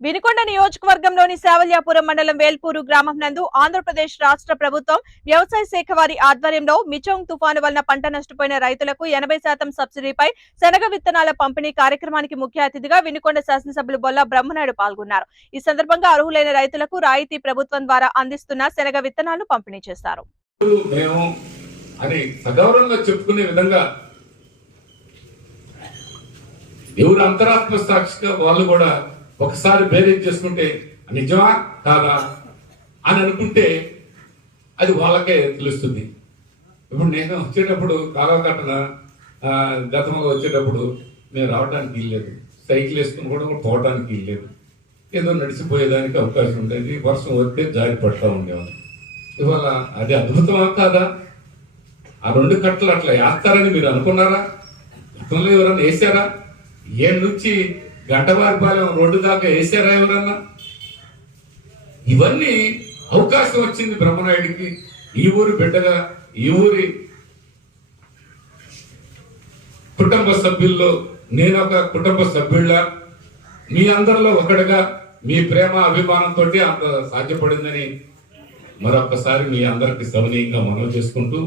వినుకొండ నియోజకవర్గంలోని శావల్యాపురం మండలం వేల్పూరు గ్రామం నందు ఆంధ్రప్రదేశ్ రాష్ట్ర ప్రభుత్వం వ్యవసాయ శాఖ వారి ఆధ్వర్యంలో మిచోంగ్ తుఫాను వలన పంట నష్టపోయిన రైతులకు ఎనభై శాతం సబ్సిడీపై శనగ విత్తనాల పంపిణీ కార్యక్రమానికి ముఖ్య అతిథిగా వినుకొండ శాసనసభ్యులు బొల్ల బ్రహ్మనాయుడు పాల్గొన్నారు. ఈ సందర్భంగా అర్హులైన రైతులకు రాయితీ ప్రభుత్వం ద్వారా అందిస్తున్న శనగ విత్తనాలు పంపిణీ చేశారు. అని సగౌరవంగా చెప్పుకునే విధంగా అంతరాత్మ సాక్షిగా వాళ్ళు కూడా ఒకసారి బేరేజ్ చేసుకుంటే నిజమా కాదా అని అనుకుంటే అది వాళ్ళకే తెలుస్తుంది. ఇప్పుడు నేను వచ్చేటప్పుడు కాలువ గతంలో వచ్చేటప్పుడు నేను రావడానికి వీల్లేదు. సైకిల్ వేసుకుని కూడా పోవడానికి వీల్లేదు. ఏదో నడిచిపోయేదానికి అవకాశం ఉండేది. వర్షం వస్తే జారి పడతా ఉండేవాళ్ళు ఇవాళ అది అద్భుతమా కాదా? ఆ రెండు కట్టలు అట్లా వేస్తారని మీరు అనుకున్నారా? గతంలో ఎవరన్నా వేసారా ఏడు నుంచి గంటవారిపాలెం రోడ్డు దాకా వేసారా ఎవరన్నా? ఇవన్నీ అవకాశం వచ్చింది బ్రహ్మనాయుడికి. ఈ ఊరి బిడ్డగా ఈ ఊరి కుటుంబ సభ్యుల్లో నేను ఒక కుటుంబ సభ్యుళ్ళ. మీ అందరిలో ఒకటిగా మీ ప్రేమ అభిమానంతో అంత సాధ్యపడిందని మరొకసారి మీ అందరికి సవనీయంగా మనం చేసుకుంటూ